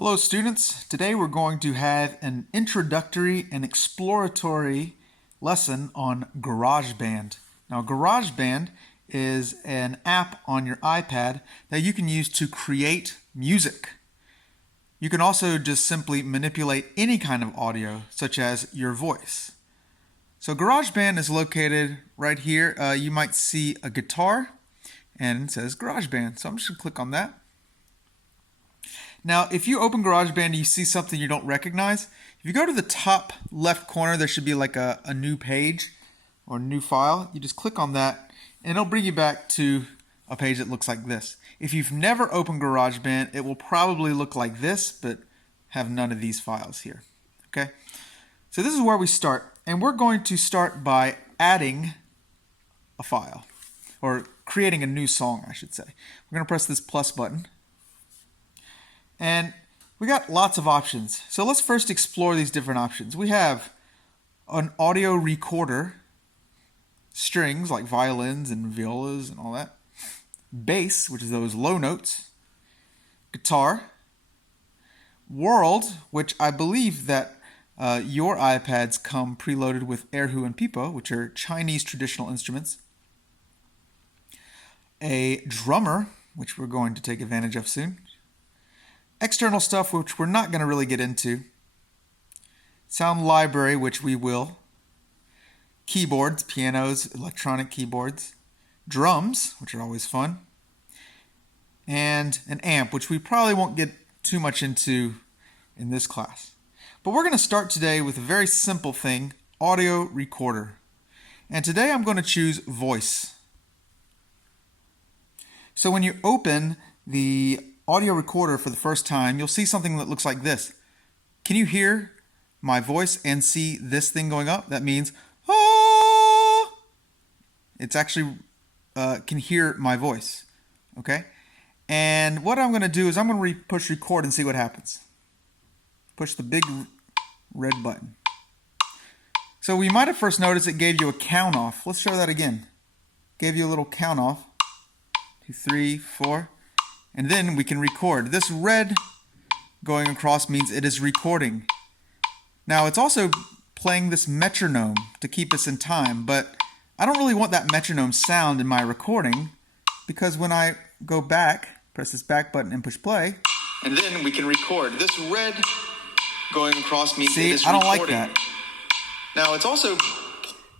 Hello students, today we're going to have an introductory and exploratory lesson on GarageBand. Now GarageBand is an app on your iPad that you can use to create music. You can also just simply manipulate any kind of audio, such as your voice. So GarageBand is located right here. You might see a guitar and it says GarageBand, so I'm just going to click on that. Now, if you open GarageBand and you see something you don't recognize, if you go to the top left corner, there should be like a new page or new file. You just click on that and it'll bring you back to a page that looks like this. If you've never opened GarageBand, it will probably look like this, but have none of these files here. Okay? So this is where we start, and we're going to start by adding a file, or creating a new song, I should say. We're going to press this plus button. And we got lots of options. So let's first explore these different options. We have an audio recorder, strings like violins and violas and all that, bass, which is those low notes, guitar, world, which I believe that your iPads come preloaded with erhu and pipo, which are Chinese traditional instruments, a drummer, which we're going to take advantage of soon, external stuff, which we're not going to really get into, sound library, which we will, keyboards, pianos, electronic keyboards, drums, which are always fun, and an amp, which we probably won't get too much into in this class. But we're going to start today with a very simple thing, audio recorder. And today I'm going to choose voice. So when you open the audio recorder for the first time, you'll see something that looks like this. Can you hear my voice and see this thing going up? That means, ah! It's actually can hear my voice. Okay? And what I'm going to do is I'm going to push record and see what happens. Push the big red button. So we might have first noticed it gave you a count off. Let's show that again. Gave you a little count off. 2, 3, 4. And then we can record. This red going across means it is recording. Now it's also playing this metronome to keep us in time, but I don't really want that metronome sound in my recording, because when I go back, press this back button and push play, and then we can record. This red going across means it is recording. I don't like that. Now it's also,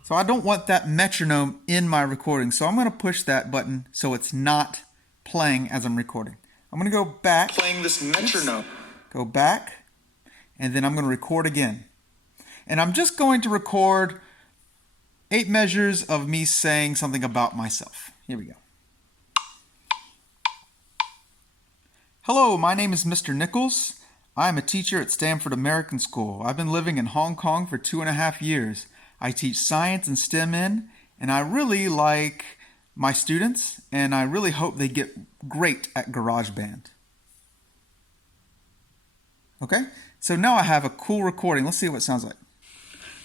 so I don't want that metronome in my recording, so I'm going to push that button so it's not playing as I'm recording. I'm going to go back. Playing this metronome. Go back, and then I'm going to record again. And I'm just going to record 8 measures of me saying something about myself. Here we go. Hello, my name is Mr. Nichols. I am a teacher at Stanford American School. I've been living in Hong Kong for 2.5 years. I teach science and STEM and I really like my students, and I really hope they get great at GarageBand. Okay, so now I have a cool recording. Let's see what it sounds like.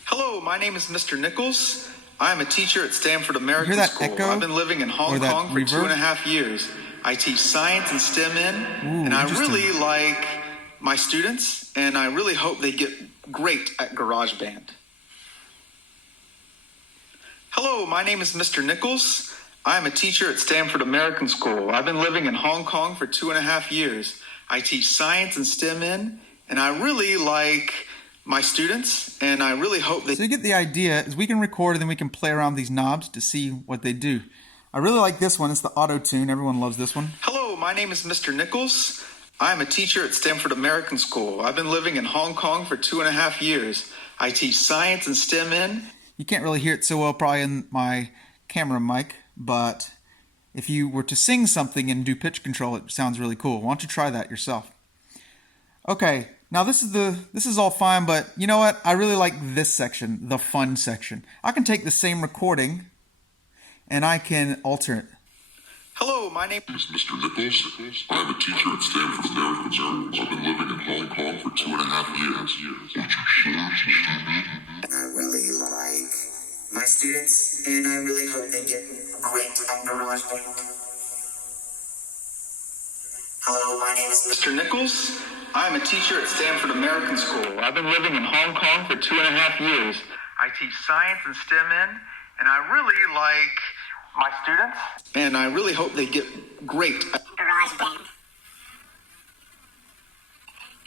Hello, my name is Mr. Nichols. I'm a teacher at Stanford American School. Echo? I've been living in Hong Kong for 2.5 years. I teach science and STEM and I really like my students, and I really hope they get great at GarageBand. Hello, my name is Mr. Nichols. I'm a teacher at Stanford American School. I've been living in Hong Kong for 2.5 years. I teach science and STEM and I really like my students, and I really hope they... So you get the idea, is we can record and then we can play around these knobs to see what they do. I really like this one. It's the auto-tune. Everyone loves this one. Hello, my name is Mr. Nichols. I'm a teacher at Stanford American School. I've been living in Hong Kong for 2.5 years. I teach science and STEM You can't really hear it so well probably in my camera mic, but if you were to sing something and do pitch control, it sounds really cool. Why don't you try that yourself? Okay, now this is all fine, but you know what? I really like this section, the fun section. I can take the same recording and I can alter it. Hello, my name is Mr. Nichols. I'm a teacher at Stanford American School. I've been living in Hong Kong for 2.5 years. I really like my students, and I really hope they get great at GarageBand. Hello, my name is Mr. Nichols. I'm a teacher at Stanford American School. I've been living in Hong Kong for 2.5 years. I teach science and STEM and I really like my students. And I really hope they get great. Garage band.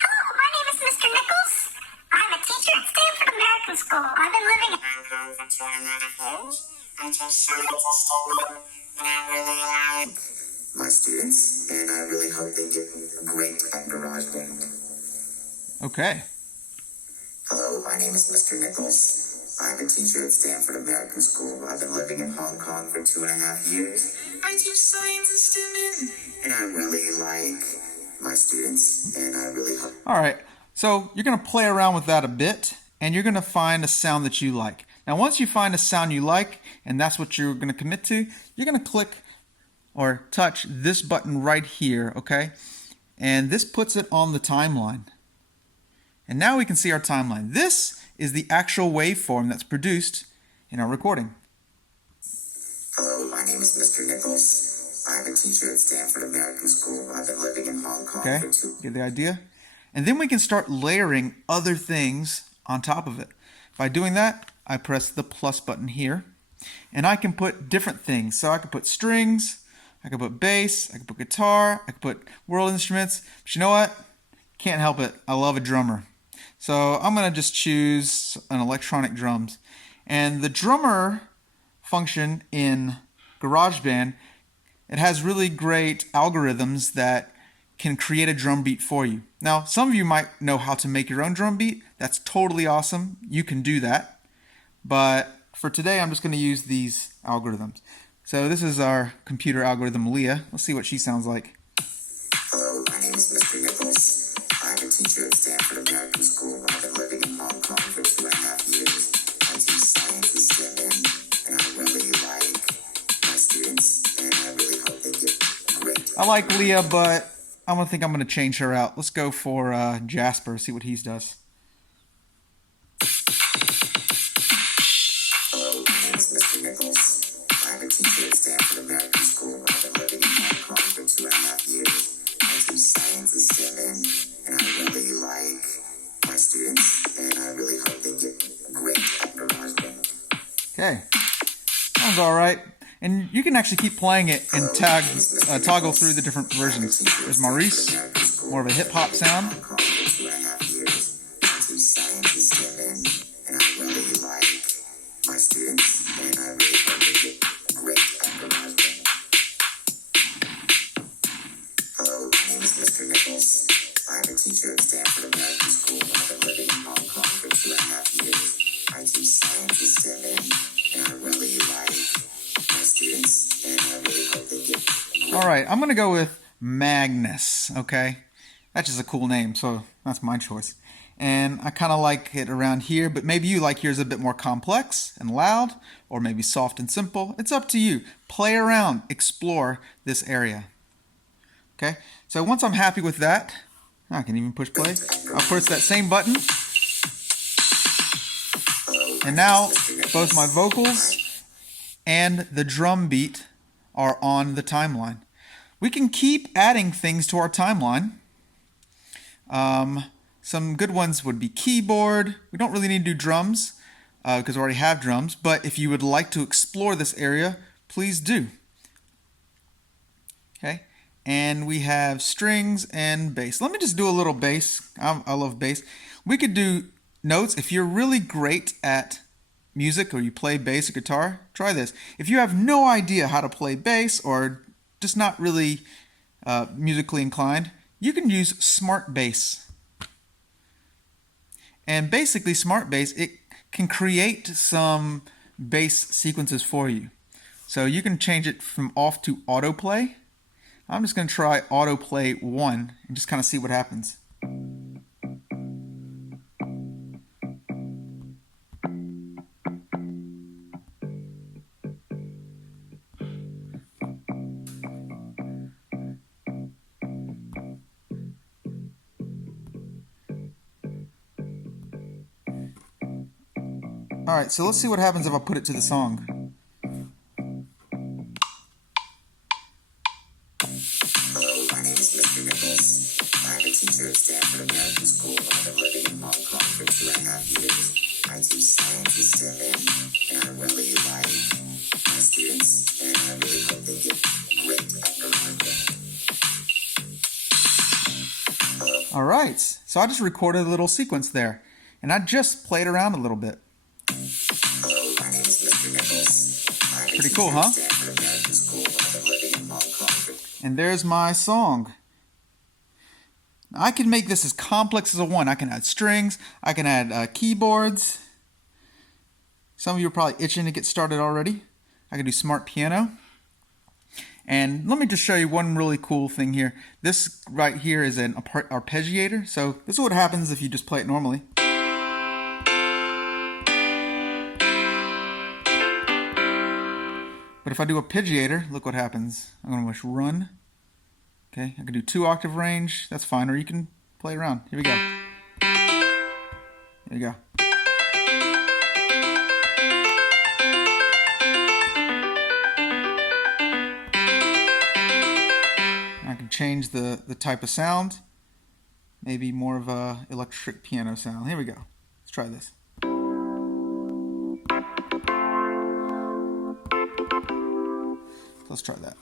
Hello, my name is Mr. Nichols. I'm a teacher at Stanford American School. I've been living in Hong Kong for 2.5 years. I teach science and STEM and I really like my students, and I really hope they get great at Garage Band. Okay. Hello, my name is Mr. Nichols. I'm a teacher at Stanford American School. I've been living in Hong Kong for 2.5 years. I teach science and STEM, and I really like my students, and I really hope. All right. So you're going to play around with that a bit, and you're going to find a sound that you like. Now, once you find a sound you like, and that's what you're going to commit to, you're going to click or touch this button right here, okay? And this puts it on the timeline. And now we can see our timeline. This is the actual waveform that's produced in our recording. Hello, my name is Mr. Nichols. I'm a teacher at Stanford American School. I've been living in Hong Kong Okay, for 2. get the idea? And then we can start layering other things on top of it. By doing that, I press the plus button here. And I can put different things. So I can put strings, I could put bass, I could put guitar, I could put world instruments. But you know what? Can't help it. I love a drummer. So I'm going to just choose an electronic drums. And the drummer function in GarageBand, it has really great algorithms that can create a drum beat for you. Now, some of you might know how to make your own drum beat. That's totally awesome. You can do that. But for today, I'm just going to use these algorithms. So this is our computer algorithm, Leah. Let's see what she sounds like. Hello, my name is Mr. Nichols. I'm a teacher at Stanford American School. I've been living in Hong Kong for 2.5 years. I teach science and STEM, and I really like my students, and I really hope they get great. I like Leah, but I think I'm going to change her out. Let's go for Jasper, see what he does. Hello, my name is Mr. Nichols. I'm a teacher at Stanford American School. I've been living in Hong Kong for 2.5 years. I teach science and STEM, and I really like my students, and I really hope they get great at Garage Band. Okay, sounds all right. And you can actually keep playing it and toggle through the different versions. There's Maurice, more of a hip hop sound. Hong Kong for 2.5 years. I teach science and STEM, and I really like my students, and I really hope they get great at Garage Band. Hello, my name is Mr. Nichols. I'm a teacher at Stanford American School. I've been living in Hong Kong for 2.5 years. I teach science and STEM, and I really like my students, and I really hope they get great. All right, I'm going to go with Magnus, okay? That's just a cool name, so that's my choice. And I kind of like it around here, but maybe you like yours a bit more complex and loud, or maybe soft and simple. It's up to you. Play around, explore this area. Okay, so once I'm happy with that, I can even push play. I'll press that same button. And now both my vocals and the drum beat are on the timeline. We can keep adding things to our timeline. Some good ones would be keyboard. We don't really need to do drums because we already have drums. But if you would like to explore this area, please do. Okay, and we have strings and bass. Let me just do a little bass. I love bass. We could do notes. If you're really great at music or you play bass or guitar, try this. If you have no idea how to play bass or just not really musically inclined, you can use Smart Bass. And basically Smart Bass, it can create some bass sequences for you. So you can change it from off to autoplay. I'm just going to try autoplay 1 and just kind of see what happens. All right, so let's see what happens if I put it to the song. Hello, my name is Mr. Nichols. I'm a teacher at Stanford school. I've been living in Hong Kong for 2.5 years. I teach science and STEM, and I really like my students, and I really hope they get great at GarageBand. All right, so I just recorded a little sequence there, and I just played around a little bit. Hello, my name is Mr. Nichols. I'm a Pretty teacher cool, huh? at Stanford American School. I've been living in Hong Kong for And there's my song. I can make this as complex as I want. I can add strings, I can add keyboards. Some of you are probably itching to get started already. I can do smart piano. And let me just show you one really cool thing here. This right here is an arpeggiator. So this is what happens if you just play it normally. But if I do arpeggiator, look what happens. I'm going to push run. Okay, I can do 2-octave range. That's fine, or you can play around. Here we go. Here we go. I can change the type of sound. Maybe more of a electric piano sound. Here we go. Let's try this. Let's try that.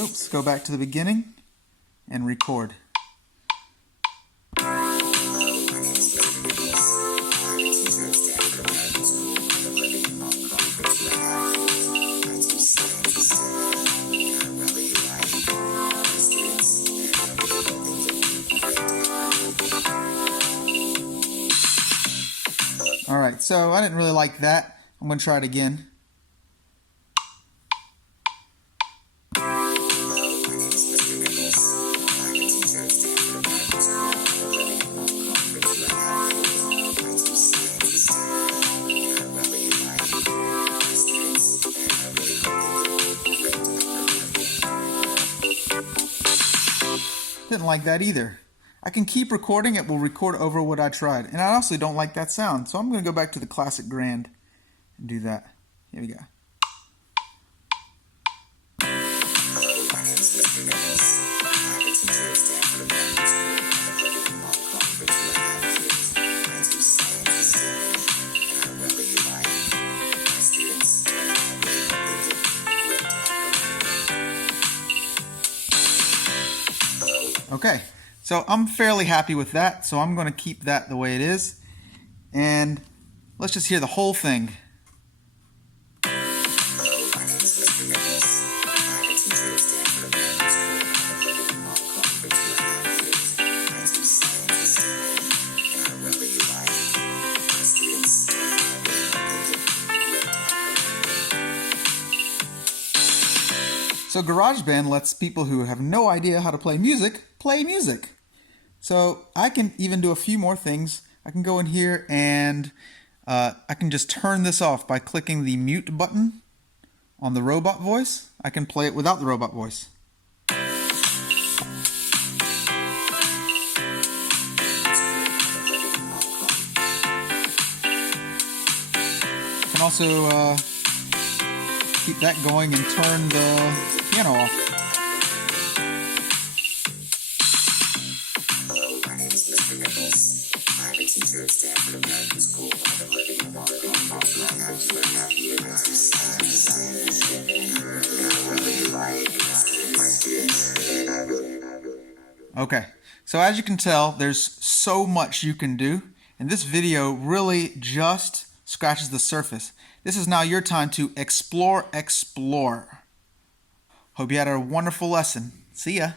Oops, go back to the beginning and record. All right, so I didn't really like that. I'm going to try it again. Didn't like that either. I can keep recording, it will record over what I tried. And I also don't like that sound, so I'm going to go back to the classic grand and do that. Here we go. Okay, so I'm fairly happy with that, so I'm going to keep that the way it is. And let's just hear the whole thing. So GarageBand lets people who have no idea how to play music. So I can even do a few more things. I can go in here and I can just turn this off by clicking the mute button on the robot voice. I can play it without the robot voice. I can also keep that going and turn the piano off. Hello, my name is Mr. Nichols. I'm a teacher at Stanford American School. I've been living in Hong Kong for 2.5 years. And I really like my students, and I really. Okay, so as you can tell, there's so much you can do, and this video really just scratches the surface. This is now your time to explore. Hope you had a wonderful lesson. See ya.